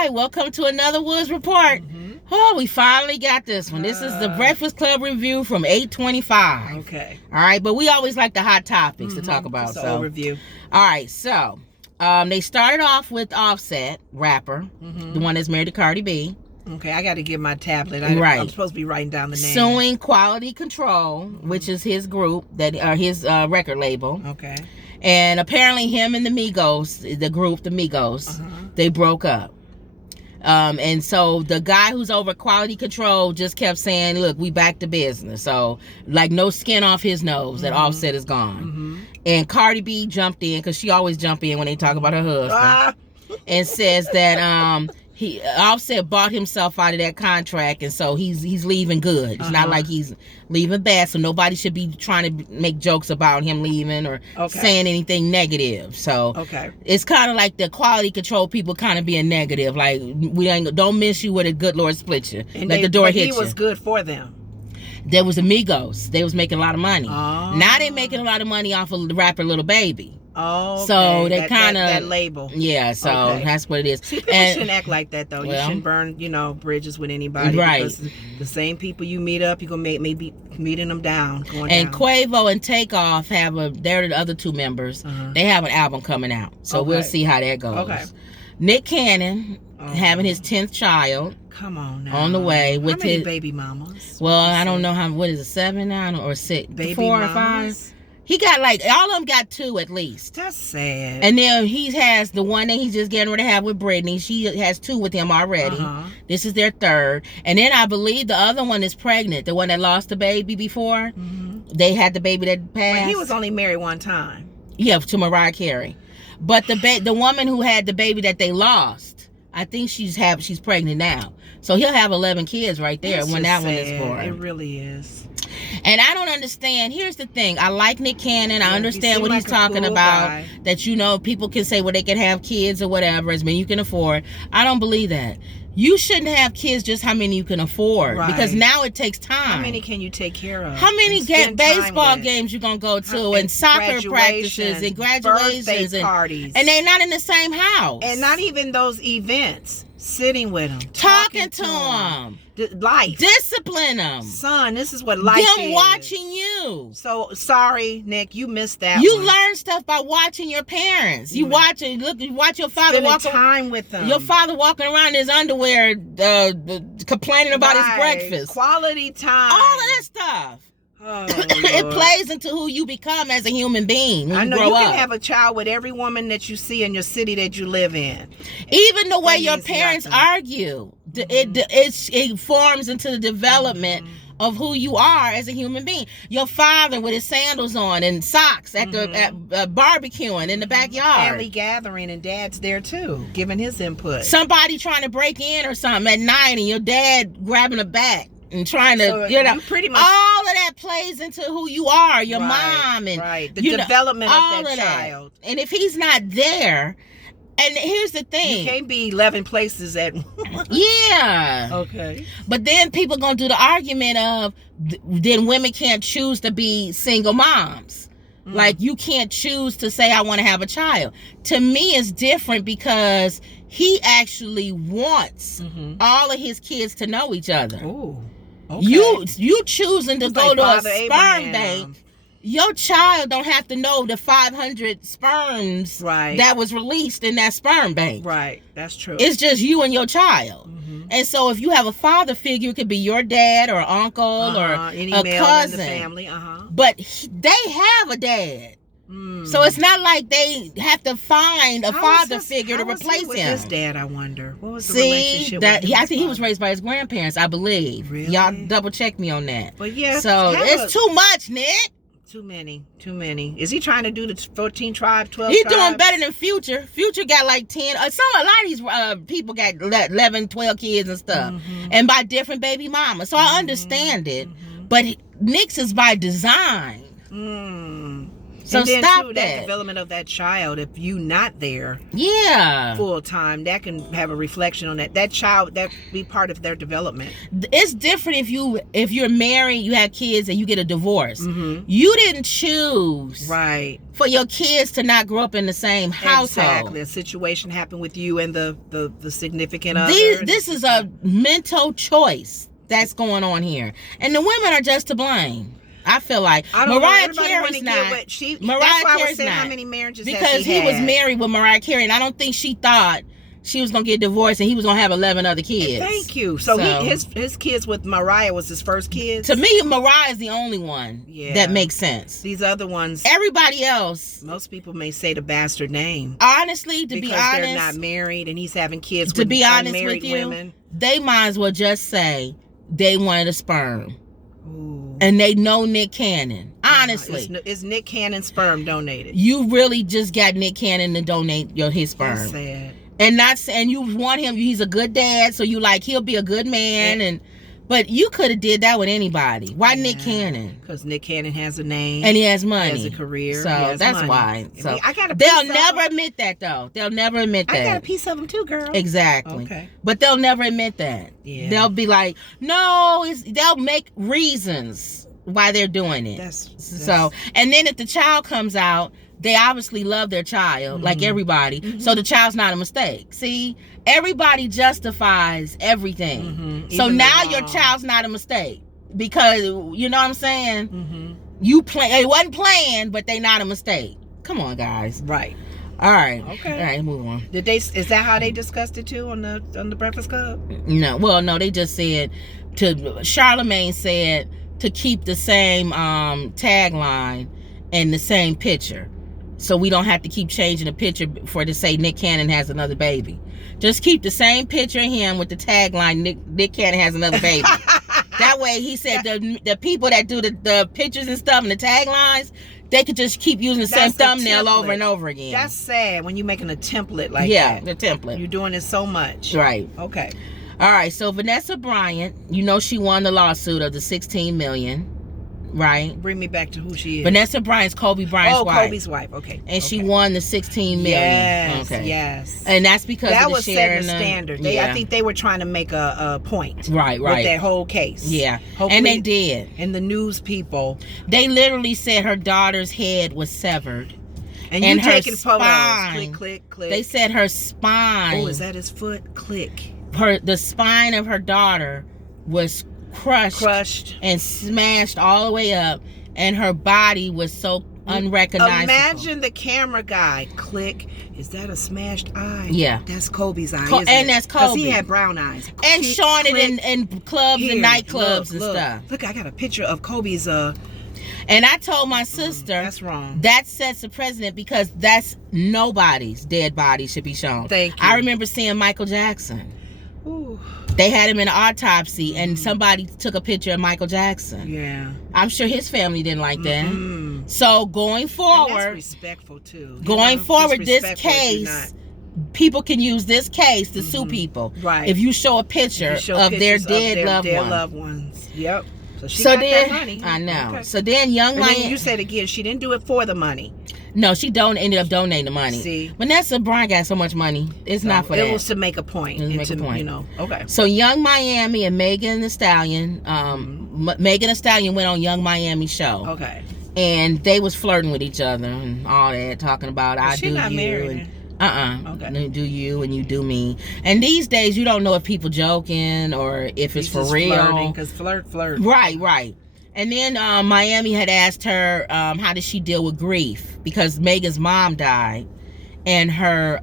right, welcome to another Woods Report. Oh, we finally got this one. This is the Breakfast Club review from 8:25. Okay. All right, but we always like the hot topics to talk about. Just an overview. All right, so they started off with Offset, rapper, the one that's married to Cardi B. Okay, I got to get my tablet. Right. I'm supposed to be writing down the name. Suing Quality Control, which is his group, his record label. Okay. And apparently him and the Migos, the group, the Migos, they broke up. And so the guy who's over Quality Control just kept saying, look, we back to business. So, like, no skin off his nose that Offset is gone. And Cardi B jumped in, because she always jump in when they talk about her husband, and says that Offset bought himself out of that contract, and so he's leaving good. It's not like he's leaving bad, so nobody should be trying to make jokes about him leaving or saying anything negative. So it's kind of like the Quality Control people kind of being negative, like, don't miss you where the good Lord split you, and let the door hit you. He was good for them. There was Amigos. They was making a lot of money. Now they making a lot of money off of the rapper Lil Baby. Oh, okay. So they kind of that label. Yeah, so that's what it is. See, people shouldn't act like that though. You shouldn't burn, bridges with anybody. Right. Because the same people you meet up, you're gonna maybe meeting them down. And Quavo and Takeoff they're the other two members. They have an album coming out, so we'll see how that goes. Okay. Nick Cannon having his 10th child. Come on now. On the way with how many his baby mamas. Well, I don't know what is it, 7 now or 6, baby 4 mamas? or 5. He got all of them got 2 at least. That's sad. And then he has the one that he's just getting ready to have with Brittany. She has 2 with him already. This is their 3rd. And then I believe the other one is pregnant. The one that lost the baby before. They had the baby that passed. Well, he was only married one time. Yeah, to Mariah Carey. But the woman who had the baby that they lost, I think she's pregnant now. So he'll have 11 kids right there when that one is born. It really is. And I don't understand. Here's the thing. I like Nick Cannon. I understand what he's talking about. That, people can say, well, they can have kids or whatever, as many you can afford. I don't believe that. You shouldn't have kids just how many you can afford. Because now it takes time. How many can you take care of? How many baseball games you going to go to and soccer practices and graduations and parties. And they're not in the same house. And not even those events. Sitting with them. Talking to them. Life. Discipline them. Son, this is what life is. Them watching you. So, sorry, Nick, you missed that You one. learn stuff by watching your parents. You watch your father walking time with them. Your father walking around in his underwear, complaining about his breakfast. Quality time. All of that stuff. Oh, it plays into who you become as a human being. I know you can have a child with every woman that you see in your city that you live in. Even the way your parents argue, it forms into the development of who you are as a human being. Your father with his sandals on and socks at barbecuing in the backyard. Family gathering and dad's there too, giving his input. Somebody trying to break in or something at night and your dad grabbing a bat and trying to, you pretty much, all of that plays into who you are, your mom, and the development of that child. And if he's not there, and here's the thing, you can't be 11 places at once. Yeah. Okay. But then people gonna do the argument of then women can't choose to be single moms. Like, you can't choose to say, I want to have a child. To me, it's different because he actually wants all of his kids to know each other. Ooh. Okay. You choosing to go to a sperm bank, your child don't have to know the 500 sperms that was released in that sperm bank. Right, that's true. It's just you and your child. And so if you have a father figure, it could be your dad or uncle or any a male cousin. In the family. But they have a dad. So it's not like they have to find a father figure to replace him. His dad, I wonder. What was the relationship with his I think he was raised by his grandparents, I believe. Really? Y'all double check me on that. But yeah, so it's too much, Nick. Too many. Is he trying to do the 14 tribes, 12 He's tribes? doing better than Future. Future got like 10. A lot of these people got 11, 12 kids and stuff. And by different baby mamas. So I understand it. But Nick's is by design. So and then stop too, that. development of that child, if you not there Yeah. full time, that can have a reflection on that child, that be part of their development. It's different if you're married, you have kids, and you get a divorce. Mm-hmm. You didn't choose Right. for your kids to not grow up in the same household. Exactly. A situation happened with you and the significant other. This is a mental choice that's going on here, and the women are just to blame. I feel like Mariah Carey's not. Mariah Carey's Carey's not. How many marriages Because he was married with Mariah Carey, and I don't think she thought she was gonna get divorced and he was gonna have 11 other kids. Thank you. So his kids with Mariah was his first kids. To me, Mariah is the only one that makes sense. These other ones, everybody else, most people may say the bastard name. Honestly, because they're not married and he's having kids with unmarried women. They might as well just say they wanted a sperm. Ooh. And they know Nick Cannon. Honestly, is Nick Cannon sperm donated? You really just got Nick Cannon to donate his sperm. That's sad. And you want him. He's a good dad, so you like he'll be a good man. But you could have did that with anybody. Why Nick Cannon? Because Nick Cannon has a name and he has money, he has a career, so that's why. So I got they'll never admit that, though. They'll never admit that. I got a piece of them too, girl. Exactly. Okay. But they'll never admit that. Yeah. They'll be like, no. They'll make reasons why they're doing it. So, and then if the child comes out, they obviously love their child, like everybody. Mm-hmm. So the child's not a mistake. See, everybody justifies everything. Mm-hmm. So now your child's not a mistake because you know what I'm saying. Mm-hmm. It wasn't planned, but they not a mistake. Come on, guys. Right. All right. Okay. All right. Move on. Is that how they discussed it too on the Breakfast Club? No. Well, no. They just said Charlamagne said to keep the same tagline and the same picture. So we don't have to keep changing the picture to say Nick Cannon has another baby. Just keep the same picture of him with the tagline Nick Cannon has another baby. That way, he said the people that do the pictures and stuff and the taglines, they could just keep using the same thumbnail over and over again. That's sad when you're making a template like that. Yeah, the template. You're doing it so much. Right. Okay. All right. So Vanessa Bryant, she won the lawsuit of the $16 million. Right. Bring me back to who she is. Vanessa Bryant's Kobe Bryant's wife. Oh, Kobe's wife. Okay. And she won the $16 million. Yes. Okay. Yes. And that's because that of the was setting the standard. I think they were trying to make a point. Right. With that whole case. Yeah. And they did. And the news people. They literally said her daughter's head was severed. And you taking spine, photos. Click, click. They said her spine. Oh, is that his foot? Click. The spine of her daughter was crushed and smashed all the way up, and her body was so unrecognizable. Imagine the camera guy. Click. Is that a smashed eye? Yeah. That's Kobe's eye, isn't and it? that's Kobe. Because he had brown eyes. And showing it in clubs and nightclubs and stuff. Look, I got a picture of Kobe's and I told my sister, that's wrong. That sets the precedent because that's nobody's dead body should be shown. Thank you. I remember seeing Michael Jackson. Ooh. They had him in an autopsy, and somebody took a picture of Michael Jackson. Yeah. I'm sure his family didn't like that. Mm-hmm. So going forward, and that's respectful too. Going forward, this case, people can use this case to sue people. Right. If you show a picture of their dead loved ones. Yep. So got that money. I know. Okay. So then you said again, she didn't do it for the money. No, she ended up donating the money. See, Vanessa Bryant got so much money. It's not for that. It was to make a point. Okay. So Young Miami and Megan Thee Stallion, Megan Thee Stallion went on Young Miami show. Okay. And they was flirting with each other and all that, talking about I do you married. Okay. Do you and you do me. And these days you don't know if people joking or if it's for real. Because flirt. Right. And then Miami had asked her how did she deal with grief because Megan's mom died, and her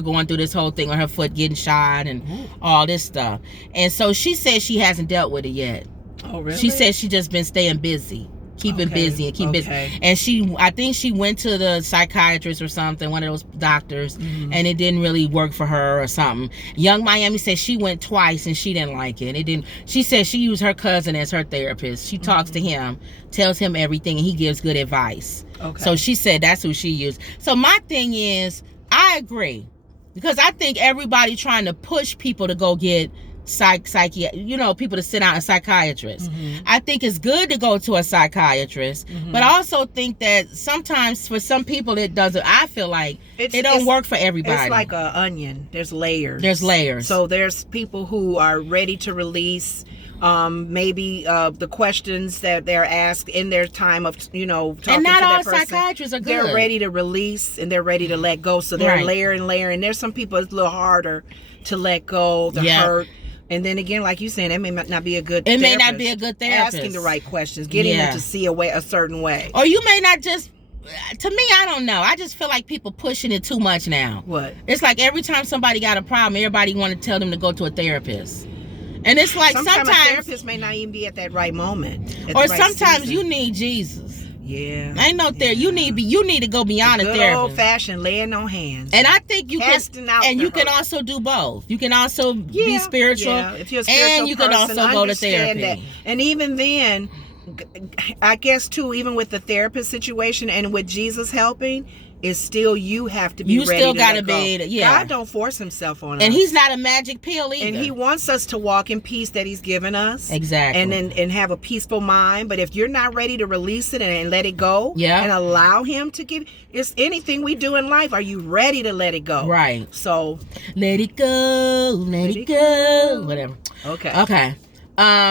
going through this whole thing with her foot getting shot and all this stuff. And so she said she hasn't dealt with it yet. Oh, really? She said she just been staying busy. Keeping busy and keep busy. And I think she went to the psychiatrist or something, one of those doctors, and it didn't really work for her or something. Young Miami said she went twice and she didn't like it. She said she used her cousin as her therapist. She talks to him, tells him everything, and he gives good advice. Okay. So she said that's who she used. So my thing is, I agree. Because I think everybody trying to push people to go get people to sit out, a psychiatrist. Mhm. I think it's good to go to a psychiatrist, Mhm. but I also think that sometimes for some people it doesn't. I feel like it don't it's- work for everybody. It's like an onion. There's layers. There's layers. So there's people who are ready to release maybe the questions that they're asked in their time of, talking and not to all that person. psychiatrists are good. They're ready to release and they're ready to let go. So they're Right. layering. And there's some people it's a little harder to let go, to Yeah. hurt. And then again, like you saying, that may not be a good It may therapist. not be a good therapist. Asking the right questions, getting Yeah. them to see a certain way. Or you may not just. To me, I don't know. I just feel like people pushing it too much now. What? It's like every time somebody got a problem, everybody want to tell them to go to a therapist. And it's like Sometimes a therapist may not even be at that right moment. at or the right sometimes season. you need Jesus. Yeah. Ain't no therapy. You need to go beyond a Good therapist. old fashioned laying on hands. And I think you Casting can, out and the you can hurt. also do both. You can also be Yeah, spiritual, yeah. If you're a spiritual and you can person, also go to understand therapy. that. And even then, I guess too, even with the therapist situation and with Jesus helping, it's still you have to be You ready still to gotta let go. be, yeah. God don't force himself on us. And he's not a magic pill either. And he wants us to walk in peace that he's given us. Exactly. And have a peaceful mind. But if you're not ready to release it and let it go, Yeah. and allow him to give, it's anything we do in life. Are you ready to let it go? Right. So Let it go, let it go. Whatever. okay. Okay.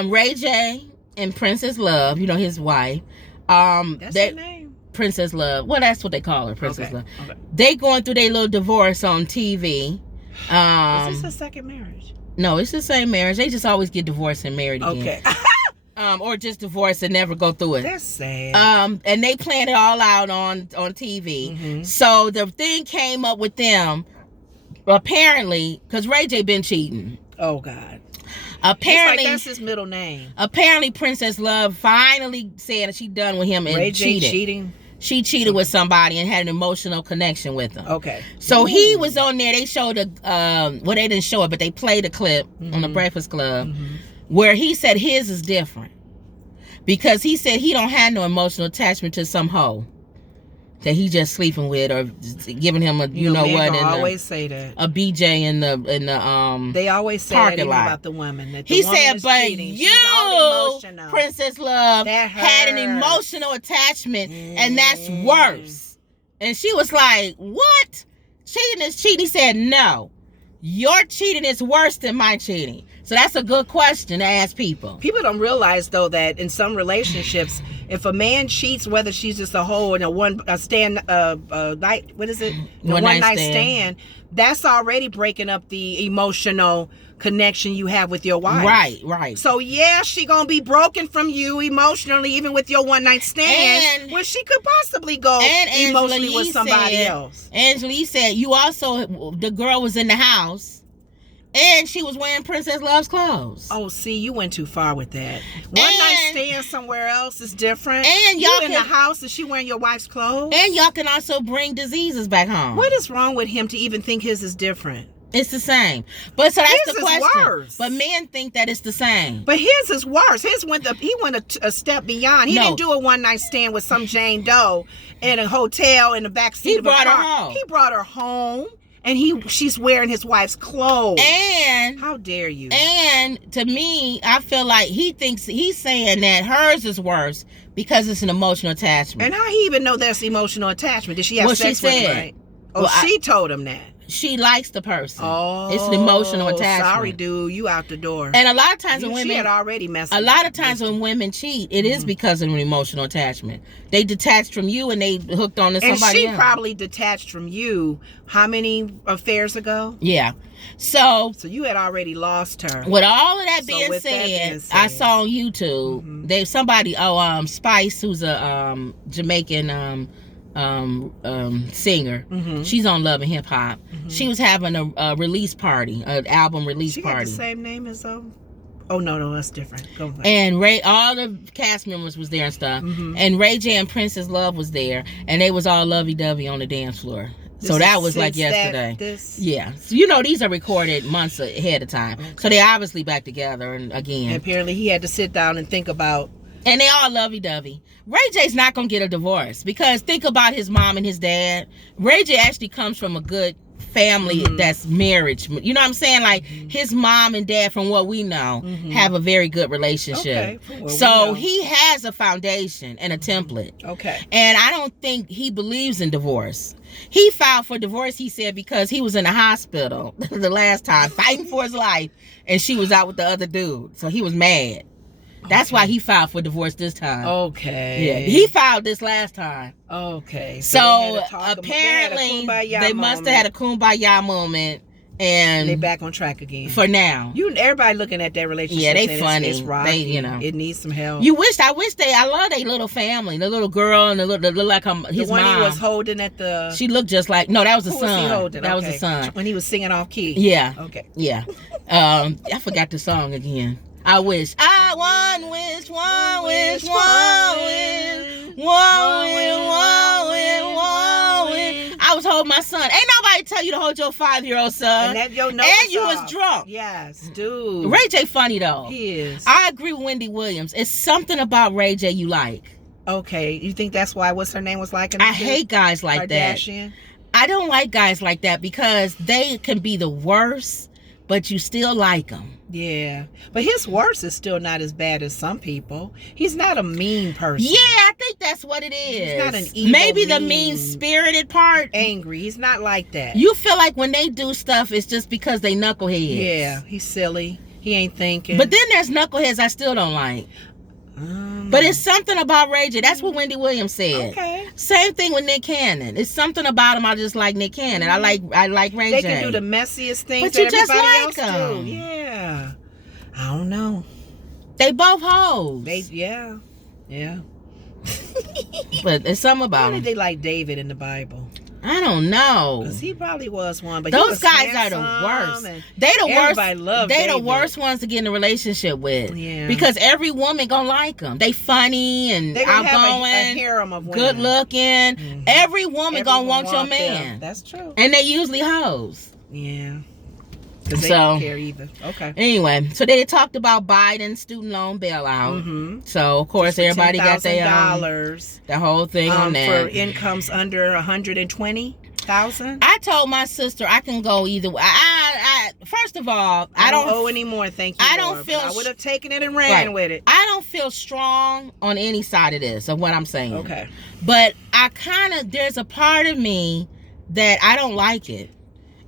Ray J and Princess Love, his wife. That's they, her name. Princess Love. Well, that's what they call her, Princess Okay. Love. Okay. They going through their little divorce on TV. Is this a second marriage? No, it's the same marriage. They just always get divorced and married again. Okay. Or just divorced and never go through it. That's sad. And they planned it all out on TV. Mhm. So the thing came up with them, apparently, because Ray J been cheating. Oh God. Apparently, It's like that's his middle name. apparently Princess Love finally said she done with him and Ray J cheated. cheating. She cheated with somebody and had an emotional connection with him. Okay. So he was on there. They showed they didn't show it, but they played a clip on the Mhm. Breakfast Club Mhm. where he said his is different because he said he don't have no emotional attachment to some hoe that he just sleeping with or giving him a men what gonna in always say that. a BJ in the They always say parking that even lot. about the woman. That the He woman said, is but cheating. She's all you, emotional. Princess Love, That had an hurts. emotional attachment, and that's Mm. worse. And she was like, what? Cheating is cheating. He said, no. Your cheating is worse than my cheating. So that's a good question to ask people. People don't realize though that in some relationships, if a man cheats, whether she's just a hoe and a one night stand, that's already breaking up the emotional connection you have with your wife. Right. So yeah, she gonna be broken from you emotionally, even with your one night stand, And- where she could possibly go and Angela emotionally with Yee somebody said- else. Angela Yee said you also, the girl was in the house and she was wearing Princess Love's clothes. Oh, see, you went too far with that. One night stand somewhere else is different. And you y'all in the can- house, is she wearing your wife's clothes? And y'all can also bring diseases back home. What is wrong with him to even think his is different? It's the same. But so that's His the is question. worse. But men think that it's the same. But his is worse. He went a step beyond. He No. didn't do a one night stand with some Jane Doe in a hotel in the backseat He of a car. brought her home. He brought her home, and she's wearing his wife's clothes. And How dare you? and to me, I feel like he's saying that hers is worse because it's an emotional attachment. And how he even know there's emotional attachment? Did she have Well, sex she with him, said. right? Oh, Well, she told him that. She likes the person. Oh, It's an emotional attachment. Sorry, dude, you out the door. And a lot of times when She had women already messed. a lot of times when women cheat, it is because of an emotional attachment. They detached from you and they hooked on to and somebody she else. probably detached from you. How many affairs ago? Yeah. So So you had already lost her. with all of that So being with that said, being I said- saw on YouTube there's somebody Spice, who's a Jamaican singer. Mhm. She's on Love and Hip Hop. She was having a release party, an album release She got party. the same name as Oh no, that's different. Go ahead. And all the cast members was there and stuff. Mhm. And Ray J and Princess Love was there, and they was all lovey-dovey on the dance floor. So This that is was like since yesterday. This Yeah. So, these are recorded months ahead of time. So they obviously back together and again. and apparently he had to sit down and think about. And they all lovey-dovey. Ray J's not going to get a divorce because think about his mom and his dad. Ray J actually comes from a good family that's marriage. You know what I'm saying? Like his mom and dad, from what we know, have a very good relationship. Okay. So he has a foundation and a template. Okay. And I don't think he believes in divorce. He filed for divorce, he said, because he was in the hospital the last time fighting for his life, and she was out with the other dude. So he was mad. That's why he filed for divorce this time. Okay. Yeah, he filed this last time. Okay. So apparently they must have had a kumbaya moment, and they back on track again. For now. Everybody looking at that relationship. Yeah, they funny. It's rocky. They, it needs some help. I love their little family. The little girl and the look like his mom. The one he was holding at the. She looked just like that was the son. Was he holding? That was the son. When he was singing off key. Yeah. Okay. Yeah. I forgot the song again. I wish. One wish. I was holding my son. Ain't nobody tell you to hold your 5-year-old son. And you was drunk. Yes, dude. Ray J funny though. He is. I agree with Wendy Williams. It's something about Ray J you like. Okay, you think that's why? What's her name was like? I hate guys like Kardashian? that. I don't like guys like that because they can be the worst, but you still like them. Yeah, but his worst is still not as bad as some people. He's not a mean person. Yeah, I think that's what it is. He's not an evil, maybe the mean-spirited part. Angry. He's not like that. You feel like when they do stuff, it's just because they knuckleheads. Yeah, he's silly. He ain't thinking. But then there's knuckleheads I still don't like. But it's something about Ray J. That's what Wendy Williams said. Okay. Same thing with Nick Cannon. It's something about him I just like Nick Cannon. I like Ray J. They can do the messiest things but you that just everybody like else them. do. Yeah. I don't know. They both hoes. Yeah. But there's something about Why them. did they like David in the Bible? I don't know. Because he probably was one, but those guys are the worst. They the worst. They the worst ones to get in a relationship with. Yeah. Because every woman gonna like them. They funny and they outgoing, have a harem of women. good looking. Every woman gonna want your man. Them. That's true. And they usually hoes. Yeah. Because they don't care either. Okay. Anyway, so they talked about Biden's student loan bailout. So of course everybody got their the whole thing on that for incomes under $120,000. I told my sister I can go either way. I first of all, I don't owe anymore. Thank you. I don't feel. I would have taken it and ran with it. I don't feel strong on any side of this of what I'm saying. Okay. But there's a part of me that I don't like it.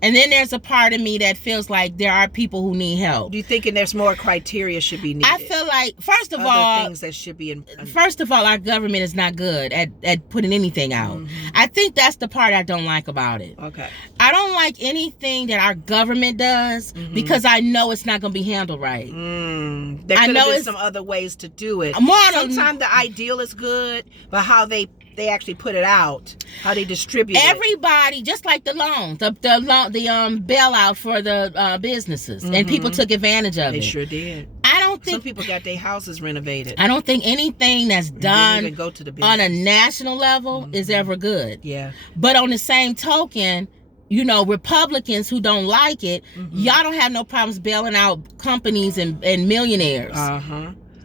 And then there's a part of me that feels like there are people who need help. Do you think there's more criteria should be needed? I feel like, first of Other all, things that should be first of all, our government is not good at putting anything out. I think that's the part I don't like about it. Okay. I don't like anything that our government does because I know it's not going to be handled right. There could have been some other ways to do it. Sometimes the ideal is good, but how they actually put it out, how they distribute everybody, just like the loans, the bailout for the businesses, and people took advantage of it. They sure did. I don't think some people got their houses renovated. I don't think anything that's done even go to the on a national level is ever good. Yeah. But on the same token, you know, Republicans who don't like it, y'all don't have no problems bailing out companies and millionaires.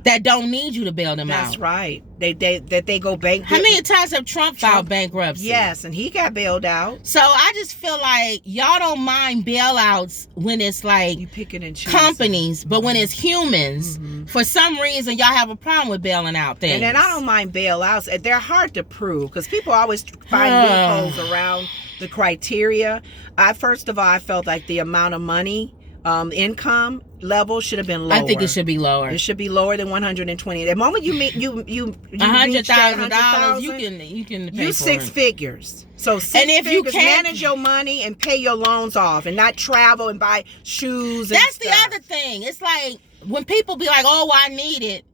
That don't need you to bail them out. That's right. They go bankrupt. How many times have Trump filed bankruptcy? Yes, and he got bailed out. So I just feel like y'all don't mind bailouts when it's like you picking and choosing companies, but when it's humans, for some reason y'all have a problem with bailing out things. And then I don't mind bailouts. They're hard to prove because people always find loopholes around the criteria. First of all, I felt like the amount of money. Income level should have been lower. I think it should be lower. It should be lower than 120. The moment you $100,000, you can pay use for 6 it. figures. So if you can manage your money and pay your loans off and not travel and buy shoes. That's the other thing. It's like when people be like, "Oh, I need it."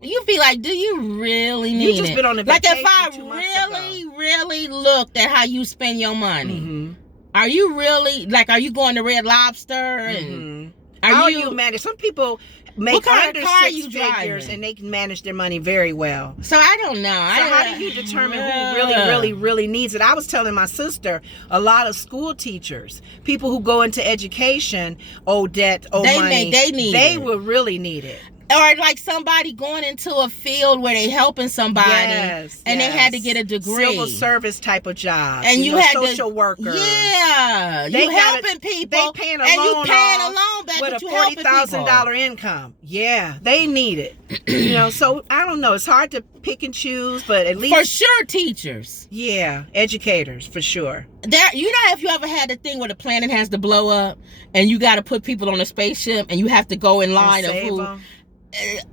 You be like, do you really need it? You just been on a vacation like if I really looked at how you spend your money. Are you really are you going to Red Lobster and how you manage? Some people make under car 6 figures driving? and they can manage their money very well. So I don't know. So how do you determine who really needs it? I was telling my sister, a lot of school teachers, people who go into education, owe debt, owe money. They need it. They will really need it. Or like somebody going into a field where they helping somebody, Yes, and they had to yes. get a degree. Civil service type of job. And you know, had social to, workers. Yeah, They you gotta- helping people. They paying a and you loan paying off a loan back, with but a you helping $40,000 income. Yeah, they need it. You know, so I don't know. It's hard to pick and choose, but at least For sure, teachers. yeah, educators for sure. There, you know, if you ever had the thing where the planet has to blow up, and you got to put people on a spaceship, and you have to go in line of Save who. 'em.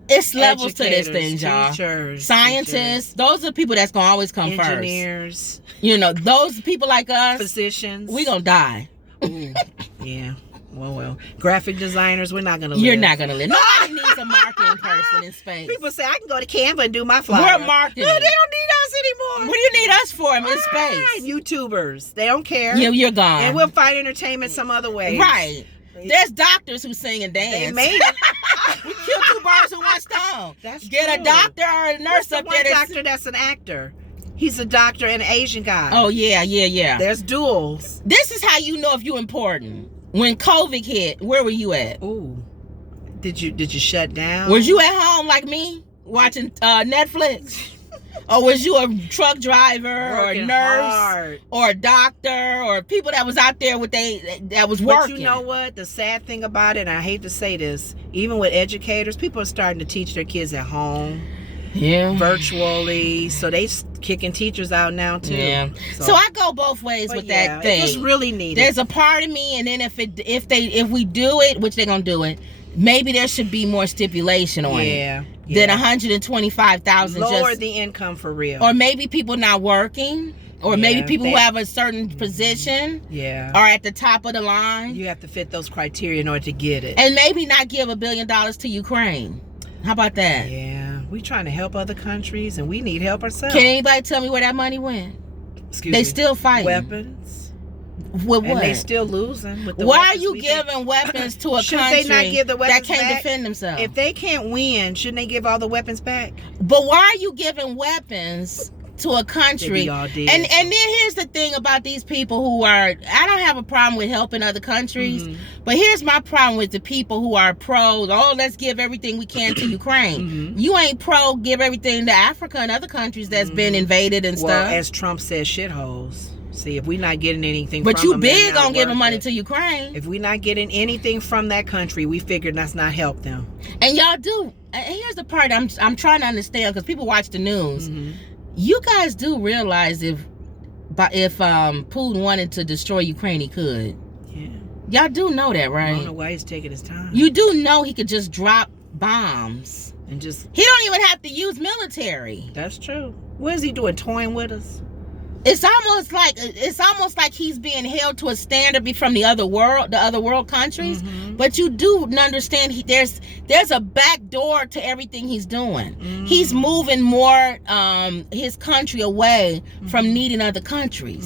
It's levels to this Educators, thing, y'all. teachers, Scientists, those are the people that's gonna always come engineers, first. You know, those people like us, physicians. we gonna die. Ooh, yeah. Well. Graphic designers, we're not gonna. You're live. not gonna live. Nobody needs a marketing person in space. People say I can go to Canva and do my flyer. We're marketing. No, they don't need us anymore. What do you need us for? I'm in Right, space. YouTubers, they don't care. Yeah, you're gone. And we'll find entertainment some other way. Right. There's doctors who sing and dance. They made it. We kill two birds with one stone. That's Get true. a doctor or a nurse What's the up one there. That's, doctor that's an actor? He's a doctor and an Asian guy. oh yeah. There's duels. This is how you know if you're important. When COVID hit, where were you at? Ooh. Did you shut down? Was you at home like me watching Netflix? Or was you a truck driver or a Working nurse hard. or a doctor or people that was out there that was But working? you know what? The sad thing about it, and I hate to say this, even with educators, people are starting to teach their kids at home, Yeah. virtually. So they kicking teachers out now too. Yeah. So I go both ways but with yeah, that thing. It was really needed. There's a part of me, and then if we do it, which they're gonna do it, maybe there should be more stipulation on it than 125,000. Lower just the income for real. or maybe people not working, or maybe Yeah, people who they- have a certain position Yeah. are at the top of the line, You have to fit those criteria in order to get it. and maybe not give $1 billion to Ukraine. How about that? Yeah. We trying to help other countries and we need help ourselves. Can anybody tell me where that money went? Excuse They me. still fighting. Weapons. With And what? they still losing. With the Why are weapons you we think- giving weapons to a Should country they not give the that weapons can't back? defend themselves? If they can't win, shouldn't they give all the weapons back? But why are you giving weapons to a They country? be all dead. And then here's the thing about these people who are, I don't have a problem with helping other countries, Mhm. but here's my problem with the people who are pro, oh, let's give everything we can to Ukraine. Mhm. You ain't pro give everything to Africa and other countries that's been invaded and Well, stuff. as Trump says, shitholes. See, if we not getting anything But from you them, they're big not on giving worth money it. to Ukraine. If we not getting anything from that country, we figured that's not help them. And y'all do. And here's the part I'm trying to understand, because people watch the news. Mhm. You guys do realize if Putin wanted to destroy Ukraine, he could. Yeah. Y'all do know that, I don't right? know why he's taking his time. You do know he could just drop bombs. And just, He don't even have to use military. that's true. What is he doing, toying with us? It's almost like he's being held to a standard from the other world countries. Mhm. But you do understand there's a back door to everything he's doing. Mm. He's moving more his country away from needing other countries.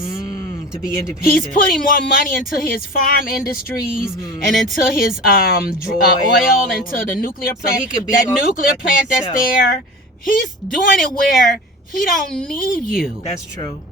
To be independent. He's putting more money into his farm industries Mhm. and into his oil, into the nuclear So he plant. could be That like nuclear plant that's himself. there. He's doing it where he don't need you. That's true.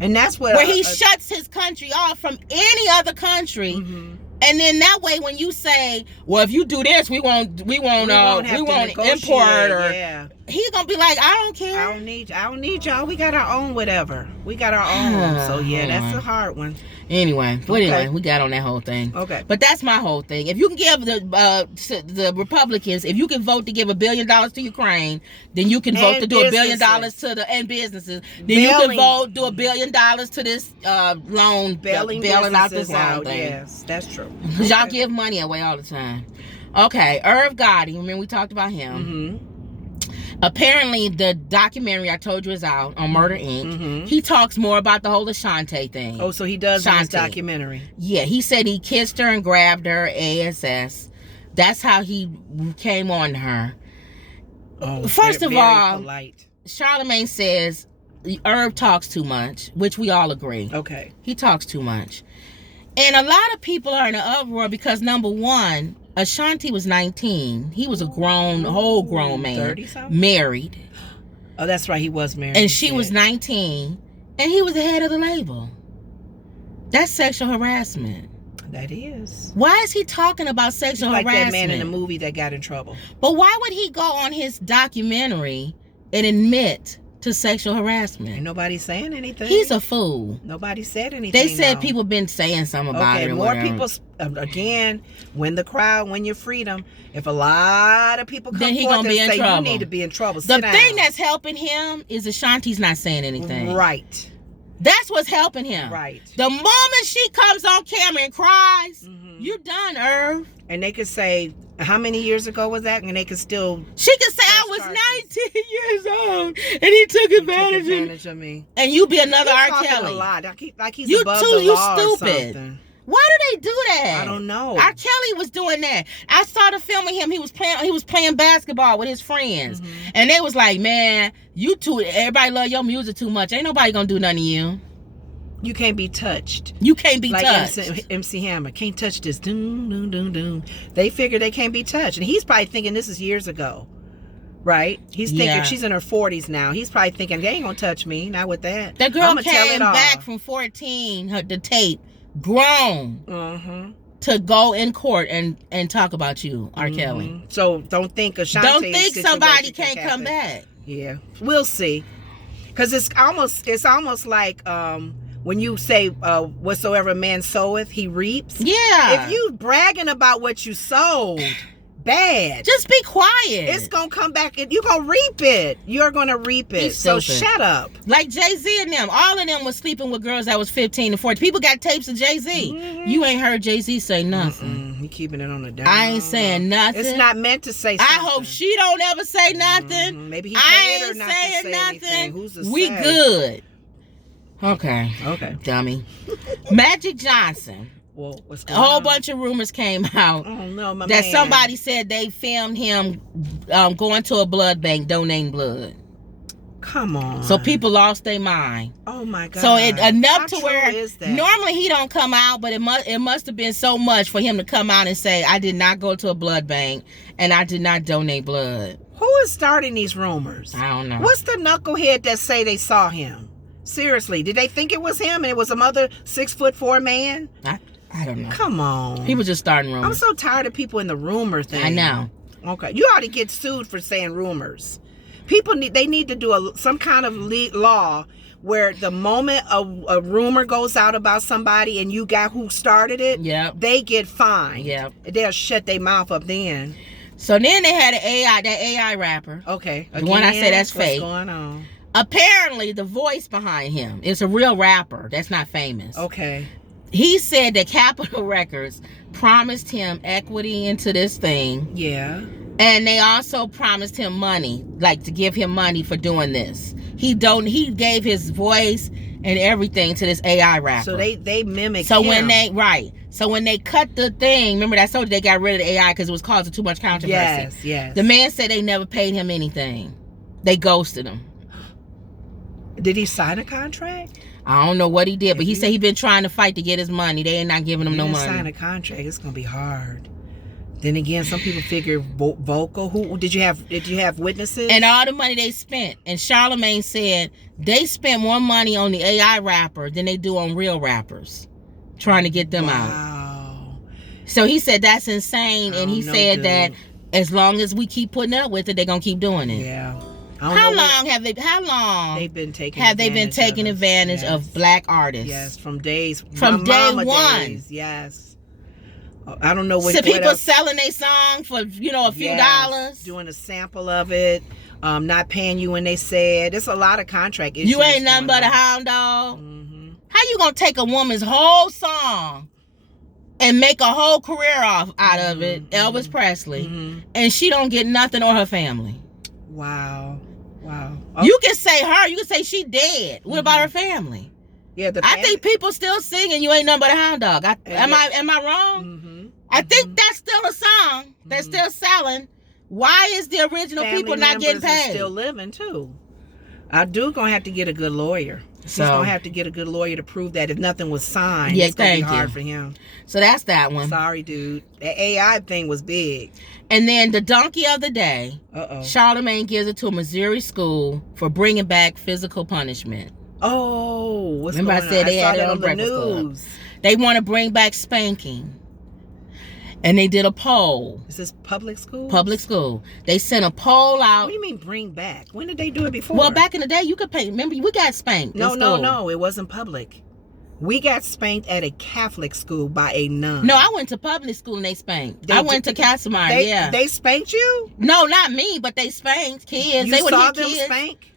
And that's what Where he shuts his country off from any other country. Mhm. And then that way, when you say, "Well, if you do this, we won't have to import," negotiate, or yeah. he's gonna be like, "I don't care." I don't need y'all. We got our own whatever. We got our own. So yeah, that's a hard one. Anyway, we got on that whole thing. Okay. But that's my whole thing. If you can give the Republicans, if you can vote to give $1 billion to Ukraine, then you can vote And to do $1 billion businesses. to the and businesses. Then you can vote do $1 billion to this loan, bailing out this businesses loan out. thing. Yes, that's true. Because y'all give money away all the time. Okay, Irv Gotti. Remember we talked about him. Mm-hmm. Apparently, the documentary I told you is out on Murder Inc. Mhm. He talks more about the whole Ashante thing. Oh, so he does in this Shanti. documentary. Yeah, he said he kissed her and grabbed her ASS. That's how he came on to her. Oh, First of very all, polite. Charlemagne says Irv talks too much, which we all agree. Okay. He talks too much. And a lot of people are in an uproar because, number one, Ashanti was 19. He was a whole grown man. 30-something? Married. Oh, that's right. He was married. And she was Yeah. 19. And he was the head of the label. That's sexual harassment. That is. Why is he talking about sexual Like harassment? that man in the movie that got in trouble. But why would he go on his documentary and admit to sexual harassment? Ain't nobody saying anything. He's a fool. Nobody said anything. They said though. people been saying something about it. Okay, or more whatever. people. Again, win the crowd, win your freedom. If a lot of people come Then he forth gonna and be in say trouble. you need to be in trouble, The sit down. thing that's helping him is Ashanti's not saying anything. Right. That's what's helping him. Right. The moment she comes on camera and cries, Mhm. you're done, Irv. And they could say, how many years ago was that? And they could still She could say I was charges. 19 years old and he took take advantage of me. advantage of me. And you be another He's R. talking Kelly. a lot. Like he's You above too, the you law or stupid. something. Why do they do that? I don't know. R. Kelly was doing that. I saw the film of him. He was playing basketball with his friends. Mhm. And they was like, man, you too, everybody love your music too much. Ain't nobody gonna do nothing to you. You can't be touched. You can't be Like touched. MC Hammer, can't touch this. Doom, doom, doom, doom. They figure they can't be touched. And he's probably thinking this is years ago. Right? He's thinking Yeah. she's in her 40s now. He's probably thinking, they ain't gonna touch me. Not with that. That girl I'ma tell came it all. back from 14, the tape, grown, Mm-hmm. to go in court and talk about you, R. Kelly. So don't think Ashanti's Don't think somebody situation can't come happen. back. Yeah, we'll see. Because it's almost like when you say whatsoever a man soweth, he reaps. Yeah. If you bragging about what you sowed, bad. Just be quiet. It's gonna come back and you're gonna reap it. You're gonna reap it. He's So stupid. shut up. Like Jay-Z and them. All of them was sleeping with girls that was 15 and 14. People got tapes of Jay-Z. Mhm. You ain't heard Jay-Z say nothing. You keeping it on the down. I ain't saying nothing. It's not meant to say I something. hope she don't ever say nothing. Mhm. Maybe he I paid her ain't not to saying say nothing. anything. Who's to We say? good. Okay. Okay. Dummy. Magic Johnson. Well, what's A going whole on? bunch of rumors came out Oh no, my that man. somebody said they filmed him going to a blood bank donating blood. Come on. So people lost their mind. Oh my God. So it enough How to true where is that? normally he don't come out, but it must have been so much for him to come out and say, I did not go to a blood bank and I did not donate blood. Who is starting these rumors? I don't know. What's the knucklehead that say they saw him? Seriously, did they think it was him and it was some other 6'4" man? I don't know. Come on. People just starting I'm rumors. so tired of people in the rumor thing. I know. Okay, you ought to get sued for saying rumors. People need to do some kind of law where the moment a rumor goes out about somebody and you got who started it, Yep. they get fined. Yep. They'll shut their mouth up then. So then they had that AI rapper. Okay. The one I say that's what's fake. going on? Apparently, the voice behind him is a real rapper that's not famous. Okay. He said that Capitol Records promised him equity into this thing, Yeah. and they also promised him money, like to give him money for doing this. He gave his voice and everything to this AI rapper. So they mimic So him. when they cut the thing, remember that I told you they got rid of the AI because it was causing too much controversy. Yes. The man said they never paid him anything. They ghosted him. Did he sign a contract? I don't know what he did, but he said he been trying to fight to get his money. They ain't not giving him no He didn't sign money. a contract. It's gonna be hard. Then again, some people figure vocal. Who did you have witnesses? And all the money they spent. And Charlemagne said they spent more money on the AI rapper than they do on real rappers, trying to get them out. Wow. So he said that's insane, and he Oh, no, said dude. that as long as we keep putting up with it, they're gonna keep doing it. Yeah. How long have they been taking? advantage of black artists? Yes, from days From my day mama one. days, yes. I don't know what. So what people else. selling their song for a few Yes, dollars. doing a sample of it, not paying you when they said. There's a lot of contract issues. You ain't nothing going but a on. hound dog. Mm-hmm. How you gonna take a woman's whole song and make a whole career out of it, Mhm. Elvis Presley, Mm-hmm. and she don't get nothing or her family? Wow. You can say her, you can say she dead. What about her family? Yeah, I think people still singing "You Ain't Nothing But a Hound Dog." Am I wrong? Mm-hmm. I think that's still a song that's still selling. Why is the original people not getting paid? Still living too. Our dude gonna have to get a good lawyer. He's gonna have to get a good lawyer to prove that if nothing was signed, Yeah, it's gonna be thank hard you. for him. So that's that one. Sorry, dude. That AI thing was big. And then the donkey of the day, Uh-oh. Charlemagne gives it to a Missouri school for bringing back physical punishment. Oh, what's Remember I going said on? they I saw had it that on on the Breakfast Club. news. They want to bring back spanking. And they did a poll. Is this public school? Public school. They sent a poll out. What do you mean bring back? When did they do it before? Well, back in the day, you could pay. Remember, we got spanked. No. It wasn't public. We got spanked at a Catholic school by a nun. No, I went to public school and they spanked. I went to Castlemire, yeah. They spanked you? No, not me, but they spanked kids. You they would saw hit them kids. spank?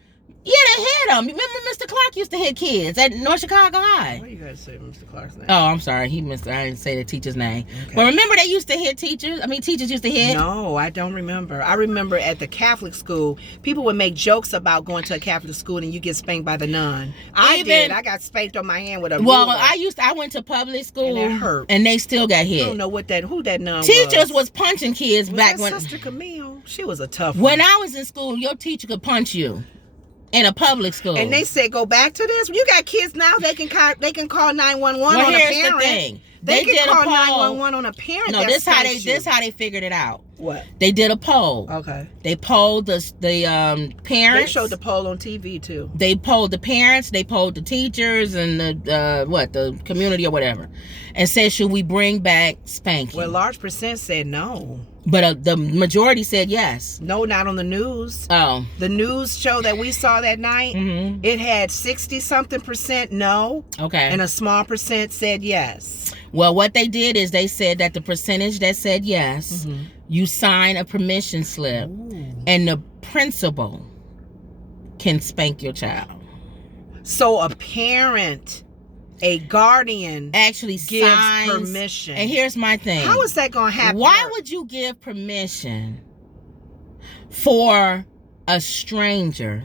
Yeah, they hit them. Remember Mr. Clark used to hit kids at North Chicago High? Why you gotta say Mr. Clark's name? Oh, I'm sorry. I didn't say the teacher's name. Okay. But remember they used to hit teachers? Teachers used to hit? No, I don't remember. I remember at the Catholic school, people would make jokes about going to a Catholic school and you get spanked by the nun. I did. I got spanked on my hand with a Well, ruler. I went to public school And it hurt. and they still got hit. I don't know who that nun Teachers was. was punching kids back when Sister Camille. She was a tough when one. I was in school, your teacher could punch you in a public school. And they said, go back to this. You got kids now, they can call 911 well, on a here's parent. the thing. They did can a call poll. 911 on a parent. No, this how they figured it out. What? They did a poll. Okay. They polled the parents. They showed the poll on TV too. They polled the parents. They polled the teachers and the community or whatever, and said, should we bring back spanking? Well, a large percent said no. But the majority said yes. No, not on the news. Oh. The news show that we saw that night, it had 60-something% no. Okay. And a small percent said yes. Well, what they did is they said that the percentage that said yes, you sign a permission slip, and the principal can spank your child. So a parent, a guardian, actually gives signs permission. And here's my thing. How is that going to happen? Why would you give permission for a stranger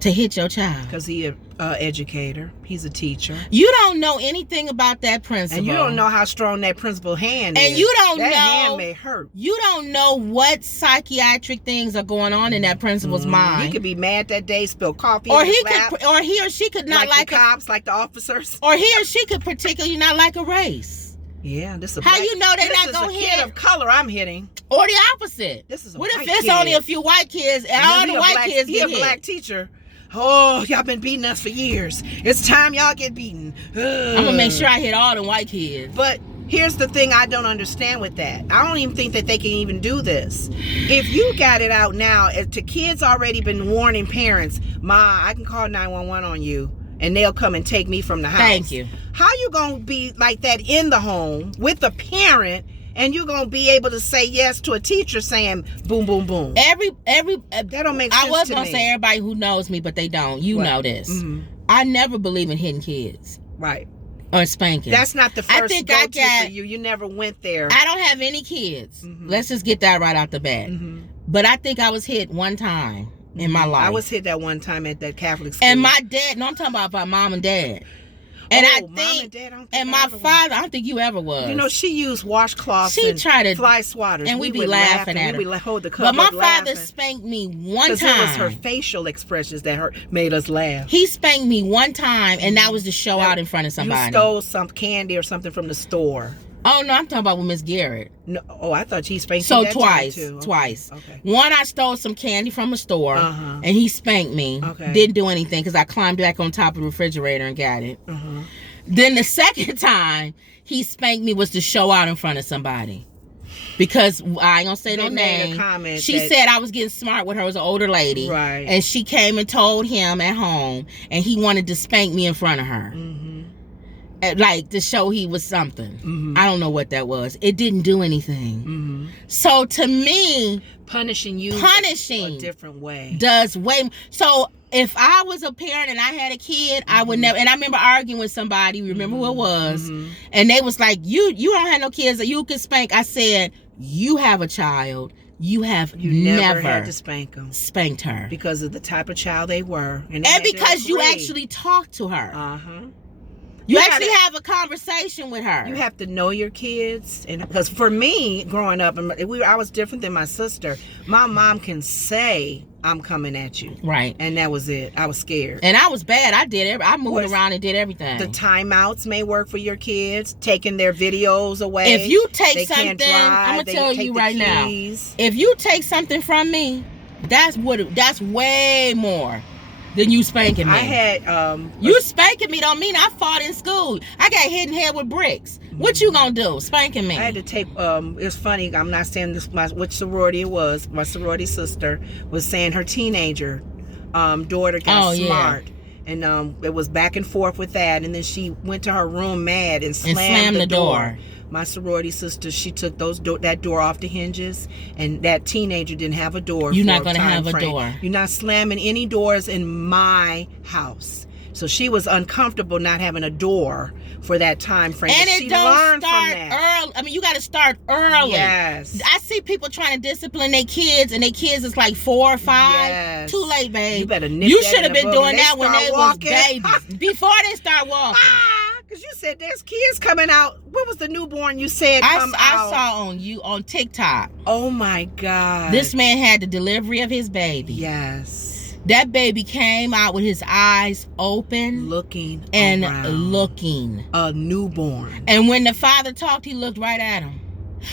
to hit your child? Because he's an educator. He's a teacher. You don't know anything about that principal. And you don't know how strong that principal hand is. And you don't that know. That hand may hurt. You don't know what psychiatric things are going on in that principal's mind. He could be mad that day, spill coffee or in his he lap, could, or he or she could not like the cops, like the officers. Or he or she could particularly not like a race. Yeah, this is how you know they're not gonna hit? Kid of color I'm hitting. Or the opposite. This is a what white if it's kid. only a few white kids and all the white kids get hit? He a black teacher. Oh, y'all been beating us for years. It's time y'all get beaten. I'm gonna make sure I hit all the white kids. But here's the thing I don't understand with that. I don't even think that they can even do this. If you got it out now, to kids already been warning parents, Ma, I can call 911 on you and they'll come and take me from the house. Thank you. How you gonna be like that in the home with a parent and you're gonna be able to say yes to a teacher saying boom, boom, boom? That don't make sense. I was to gonna me. say everybody who knows me, but they don't. You know this. I never believe in hitting kids. Right. Or spanking. That's not the first I go-to for you. You never went there. I don't have any kids. Let's just get that right out the bat. But I think I was hit one time in my life. I was hit that one time at that Catholic school. And my dad, no, I'm talking about mom and dad. And I think, mom and dad, I don't think and my father, I don't think you ever was. You know, she used washcloths and tried to fly swatters. And we be would laughing at her. We would hold the cup but my up father laughing. spanked me one Because time. it was her facial expressions that made us laugh. He spanked me one time, and that was to show out in front of somebody. You stole some candy or something from the store. Oh, no, I'm talking about with Miss Garrett. No, oh, I thought he spanked so you that twice, time too. twice. Okay. One, I stole some candy from a store, and he spanked me. Okay. Didn't do anything because I climbed back on top of the refrigerator and got it. Then the second time he spanked me was to show out in front of somebody. Because I ain't gonna say no name. She said I was getting smart with her. It was an older lady. Right. And she came and told him at home, and he wanted to spank me in front of her. Like to show he was something. I don't know what that was. It didn't do anything. So to me, punishing you a different way does way. So if I was a parent and I had a kid, I would never. And I remember arguing with somebody. Remember who it was? And they was like, "You don't have no kids that you can spank." I said, "You have a child. You never had to spank them. Spanked her because of the type of child they were, and because you actually talked to her. You actually have a conversation with her. You have to know your kids, and because for me, growing up, I was different than my sister. My mom can say, "I'm coming at you," right, and that was it. I was scared, and I was bad. I moved around and did everything. The timeouts may work for your kids, taking their videos away. If you take something, I'm gonna tell you right now. If you take something from me, that's way more than you spanking me. I had you spanking me don't mean I fought in school. I got hit in the head with bricks. What you gonna do? Spanking me? I had to take. It's funny. I'm not saying this. Which sorority it was. My sorority sister was saying her teenager daughter got smart. Yeah. And it was back and forth with that, and then she went to her room mad and slammed the door. My sorority sister, she took that door off the hinges, and that teenager didn't have a door. You're not gonna have a door. You're not slamming any doors in my house. So she was uncomfortable not having a door for that time frame. And it don't start early. I mean, you got to start early. Yes. I see people trying to discipline their kids, and their kids is like 4 or 5. Yes. Too late, babe. You better nip You that should have been doing that when they was babies. Before they start walking. Because you said there's kids coming out. What was the newborn you said come out? I saw on TikTok. Oh my God. This man had the delivery of his baby. Yes. That baby came out with his eyes open. Looking and around. looking. A newborn. And when the father talked, he looked right at him.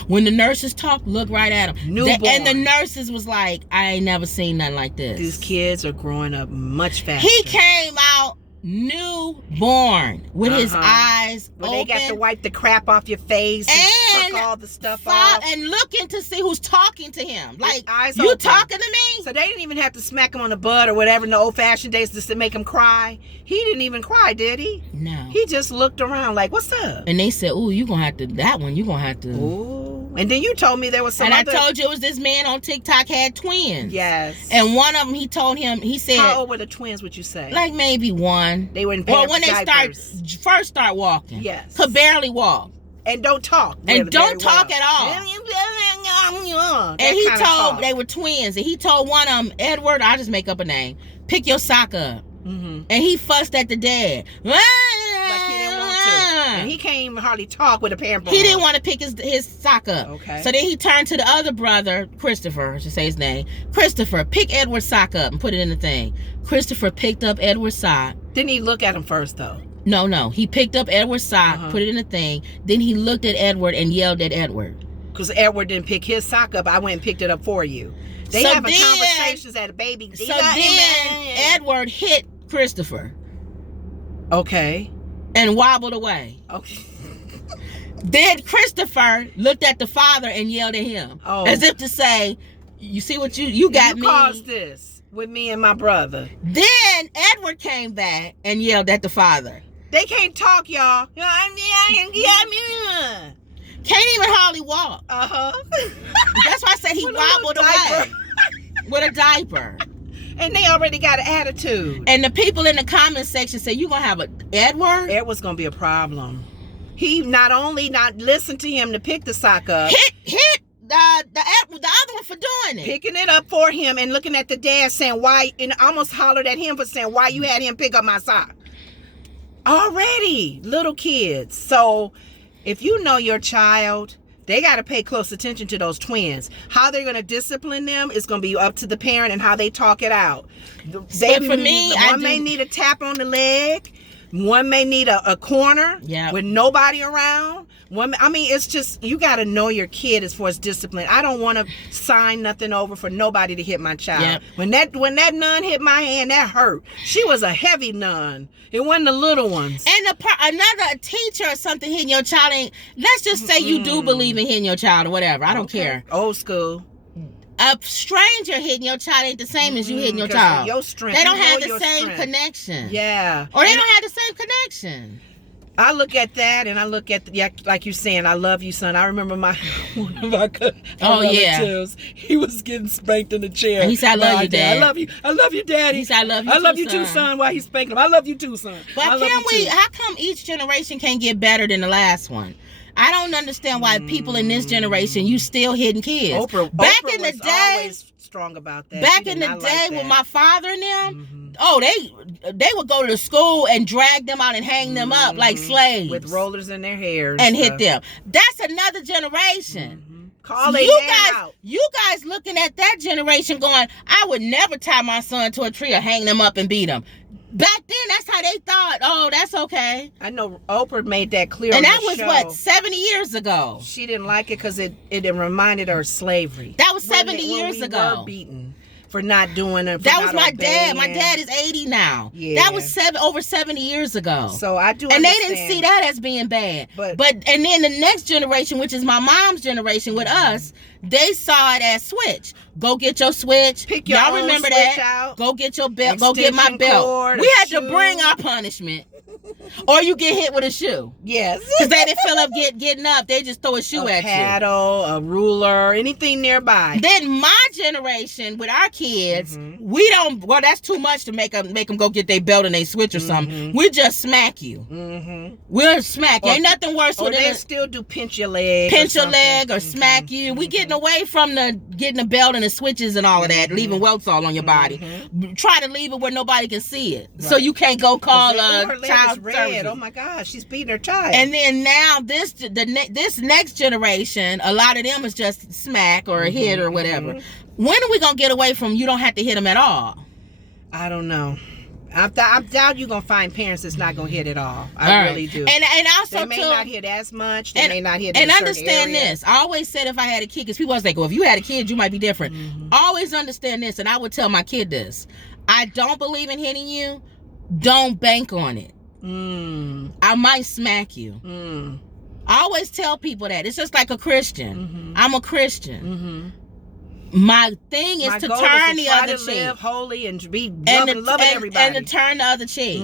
When the nurses talked, looked right at him. Newborn. And the nurses was like, I ain't never seen nothing like this. These kids are growing up much faster. He came out newborn with his eyes open. They got to wipe the crap off your face and suck all the stuff off. And looking to see who's talking to him. Like, eyes you open. Talking to me? So they didn't even have to smack him on the butt or whatever in the old-fashioned days just to make him cry. He didn't even cry, did he? No. He just looked around like, what's up? And they said, ooh, you gonna have to, that one, you gonna have to. Ooh. And then you told me there was some I told you it was this man on TikTok had twins. Yes. And one of them, he said. How old were the twins, would you say? Like maybe 1. They were in Or when diapers. they first start walking. Yes. Could barely walk. And don't talk. And don't talk at all. And he told, they were twins. And he told one of them, Edward, I'll just make up a name, pick your sock up. Mm-hmm. And he fussed at the dad. Like he didn't want to. And he can't even hardly talk with a pamper. He didn't want to pick his sock up. Okay. So then he turned to the other brother, Christopher, I should say his name. Christopher, pick Edward's sock up and put it in the thing. Christopher picked up Edward's sock. Didn't he look at him first, though? No. He picked up Edward's sock, put it in the thing. Then he looked at Edward and yelled at Edward. Because Edward didn't pick his sock up. I went and picked it up for you. They having conversations at a baby. So then Edward hit Christopher. Okay. And wobbled away. Okay. Then Christopher looked at the father and yelled at him. Oh. As if to say, you see what you got me. You caused this with me and my brother. Then Edward came back and yelled at the father. They can't talk, y'all. Can't even hardly walk. That's why I said he wobbled away. With a diaper. And they already got an attitude. And the people in the comment section say, you gonna have Edward? Edward's gonna be a problem. He not only not listened to him to pick the sock up. Hit the other one for doing it. Picking it up for him and looking at the dad saying why, and almost hollered at him for saying why you had him pick up my sock. Already, little kids. So if you know your child, they got to pay close attention to those twins. How they're going to discipline them is going to be up to the parent and how they talk it out. For me, one may need a tap on the leg. One may need a corner with nobody around. It's just, you got to know your kid as far as discipline. I don't want to sign nothing over for nobody to hit my child. Yep. When that nun hit my hand, that hurt. She was a heavy nun. It wasn't the little ones. And another teacher or something hitting your child let's just say you do believe in hitting your child or whatever. I don't care. Old school. A stranger hitting your child ain't the same as you hitting your child. Your strength. They don't have the same connection. Yeah. Or they don't have the same connection. I look at that and I look at like you're saying, I love you, son. I remember one of our relatives. He was getting spanked in the chair. And he said, I love you, Dad. I love you, Daddy. He said, I love you, I love you too, son. While he's spanking him. I love you too, son. But how come each generation can't get better than the last one? I don't understand why people in this generation, you still hitting kids. Oprah was always strong about that. Back in the day with my father and them, they would go to school and drag them out and hang them up like slaves. With rollers in their hair. And hit them. That's another generation. Call out. You guys looking at that generation going, I would never tie my son to a tree or hang them up and beat them. Back then, that's how they thought. Oh, that's okay. I know Oprah made that clear. And that was 70 years ago. She didn't like it because it reminded her of slavery. That was 70 years ago. Were beaten. for not doing it. That was my dad. My dad is 80 now. Yeah. That was over 70 years ago. So I do and understand. they didn't see that as being bad. But and then the next generation, which is my mom's generation with us, they saw it as switch. Go get your switch. Pick your Y'all own remember switch that? out. Go get your belt. Go get my belt. Cord, We had to shoe. bring our punishment. Or you get hit with a shoe. Yes. Because they didn't feel up getting up. They just throw a shoe at you. A paddle, a ruler, anything nearby. Then my generation with our kids, we don't. Well, that's too much to make them go get their belt and they switch or something. We just smack you. We'll smack you. Ain't nothing worse Or than they still do pinch your leg. or smack you. We getting away from getting the belt and the switches and all of that, leaving welts all on your body. Try to leave it where nobody can see it, so you can't go call her leg child is red. services. Oh my gosh, she's beating her child. And then now this next generation, a lot of them is just smack or a hit or whatever. When are we gonna get away from you don't have to hit them at all? I don't know. I doubt you're gonna find parents that's not gonna hit at all. I really do. And also they may too, not hit as much. They may not hit. And in a certain understand area. this. I always said if I had a kid, because people always like, well, if you had a kid, you might be different. Always understand this, and I would tell my kid this. I don't believe in hitting you. Don't bank on it. I might smack you. I always tell people that. It's just like a Christian. I'm a Christian. My thing is to turn the other cheek. Live holy and be loving everybody. And to turn the other cheek.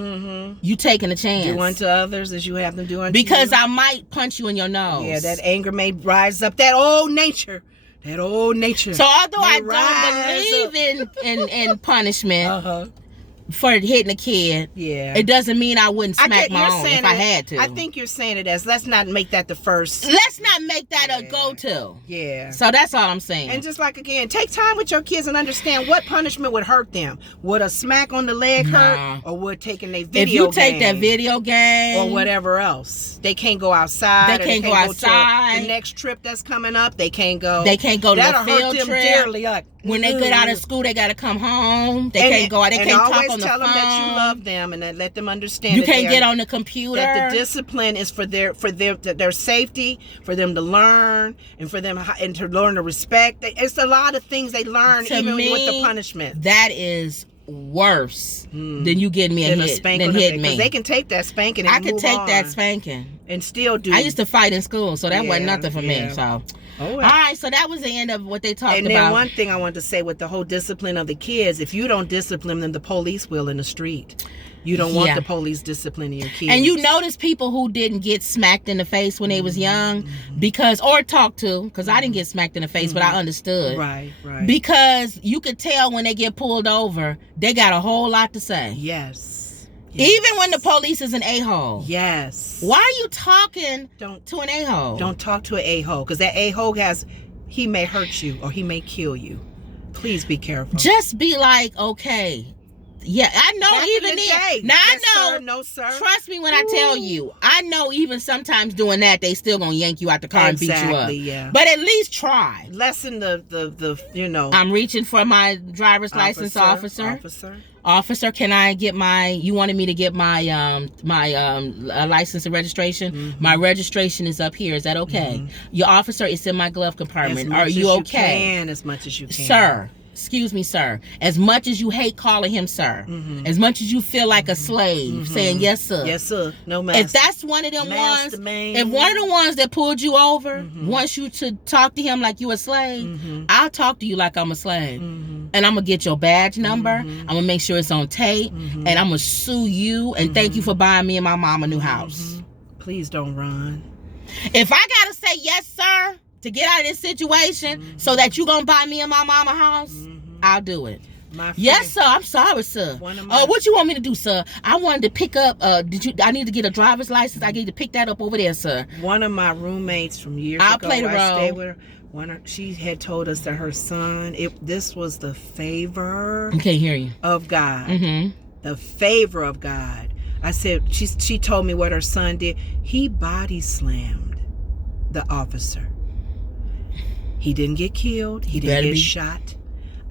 You taking a chance. Do unto others as you have them do unto because you. I might punch you in your nose. Yeah, that anger may rise up. That old nature. So although I don't believe in punishment for hitting a kid, it doesn't mean I wouldn't smack my own if I had to. I think you're saying it as let's not make that the first. Let's not make that a go-to. Yeah. So that's all I'm saying. And just like again, take time with your kids and understand what punishment would hurt them. Would a smack on the leg hurt, or would taking a video? If you take that video game or whatever else, they can't go outside. They can't go outside. To the next trip that's coming up, they can't go. They can't go to That'll the field hurt them trip. dearly. Like, when they get out of school, they got to come home. They can't go out. They can't talk on the phone. Always tell them that you love them and let them understand. You can't get on the computer. That the discipline is for their safety, for them to learn, and for them and to learn to respect. It's a lot of things they learn even with the punishment. That is worse than you getting me a hit than hitting me. Because they can take that spanking. And I could take that spanking and still do. I used to fight in school, so that wasn't nothing for me. So. Oh, well. All right, so that was the end of what they talked about. And then one thing I wanted to say with the whole discipline of the kids, if you don't discipline them, the police will in the street. You don't want the police disciplining your kids. And you notice people who didn't get smacked in the face when they was young or talked to, because I didn't get smacked in the face, but I understood. Right. Because you could tell when they get pulled over, they got a whole lot to say. Yes. Even when the police is an a-hole. Yes. Why are you talking to an a-hole? Don't talk to an a-hole, because that a-hole he may hurt you or he may kill you. Please be careful. Just be like, okay. Yeah, I know. Back even in the then. day. Now Yes, I know. Sir, no, sir. Trust me when I tell you. I know even sometimes doing that, they still gonna yank you out the car and beat you up. Yeah. But at least try. Lessen the I'm reaching for my driver's license, officer. Officer, can I get you wanted me to get my license and registration? My registration is up here. Is that okay? Your officer is in my glove compartment. Are you okay? As much as you can. Sir. Excuse me, sir. As much as you hate calling him sir, as much as you feel like a slave saying yes, sir. Yes, sir. No master. If that's one of them master ones, man. if one of the ones that pulled you over wants you to talk to him like you a slave, I'll talk to you like I'm a slave. And I'm going to get your badge number. I'm going to make sure it's on tape. And I'm going to sue you and thank you for buying me and my mom a new house. Please don't run. If I got to say yes, sir, to get out of this situation so that you gonna buy me and my mama a house, I'll do it. Yes, sir. I'm sorry, sir. What you want me to do, sir? I wanted to pick up. I need to get a driver's license. I need to pick that up over there, sir. One of my roommates from years ago, play the role. I stayed with her. She had told us that her son, this was the favor. I can't hear you. Of God. The favor of God. I said she told me what her son did. He body slammed the officer. He didn't get killed. He didn't get shot.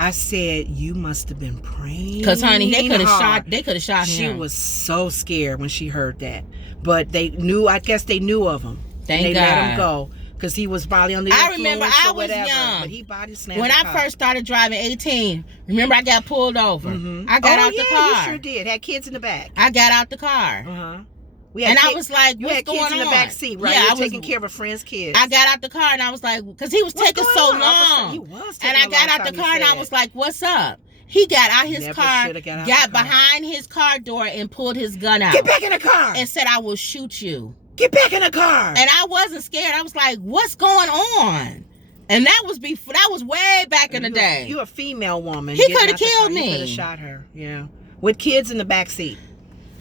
I said, you must have been praying. Because, honey, they could have shot him. She was so scared when she heard that. But they knew, I guess they knew of him. Thank God. They let him go. Because he was probably on the I remember influence I or was whatever, young. but he body slammed When the I car. first started driving 18, remember I got pulled over. I got out the car. You sure did. Had kids in the back. I got out the car. We had And I kids- was like, you what's had going kids on? in the back seat, right? Yeah, You I were was taking care of a friend's kids. I got out the car and I was like, because he was What's taking going so on, officer? long. He was And taking I a got long out the time, you car and I said. was like, what's up? He got out his Never car, shoulda got out got the car. behind his car door and pulled his gun out Get back in the car. and said, I will shoot you. Get back in the car. And I wasn't scared. I was like, what's going on? And that was before. That was way back in the day. You a female woman. He getting coulda out the car, killed He me. could have shot her. Yeah, with kids in the back seat.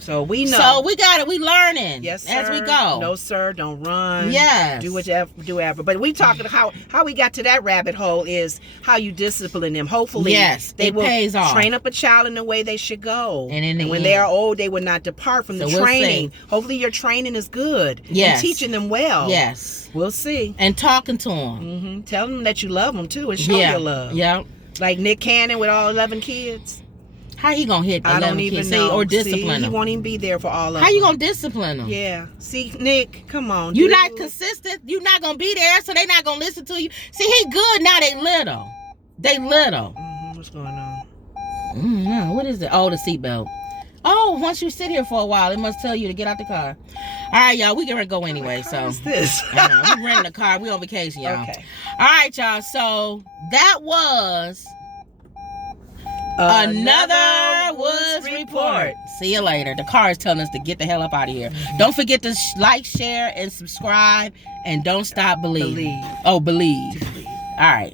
So we know. So we got it. We learning Yes, sir. as we go. No, sir. Don't run. Yes. Do whatever. Do ever. But we talking how we got to that rabbit hole is how you discipline them. Hopefully, Yes, they it will pays off. train up a child in the way they should go. And in the when they end- are old, they will not depart from So the we'll training. see. Hopefully, your training is good. Yes. And teaching them well. Yes. We'll see. And talking to him. Tell them that you love them too, and show Yeah. your love. Yeah. Like Nick Cannon with all 11 kids. How you gonna hit 11 I don't even kids? know. See, or See, discipline he them? won't even be there for all of How them. you gonna discipline them? Yeah. See, Nick, come on. You dude. not consistent. You not gonna be there, so they not gonna listen to you. See, he good now. They little. They little. What's going on? No, what is it? Oh, the seatbelt. Oh, once you sit here for a while, it must tell you to get out the car. All right, y'all. We gonna go anyway. So What's this? I know, we renting a car. We on vacation, y'all. Okay. All right, y'all. So that was another Woods Report. See you later. The car is telling us to get the hell up out of here. Don't forget to like, share, and subscribe. And don't stop believing. Believe. Oh, believe. All right.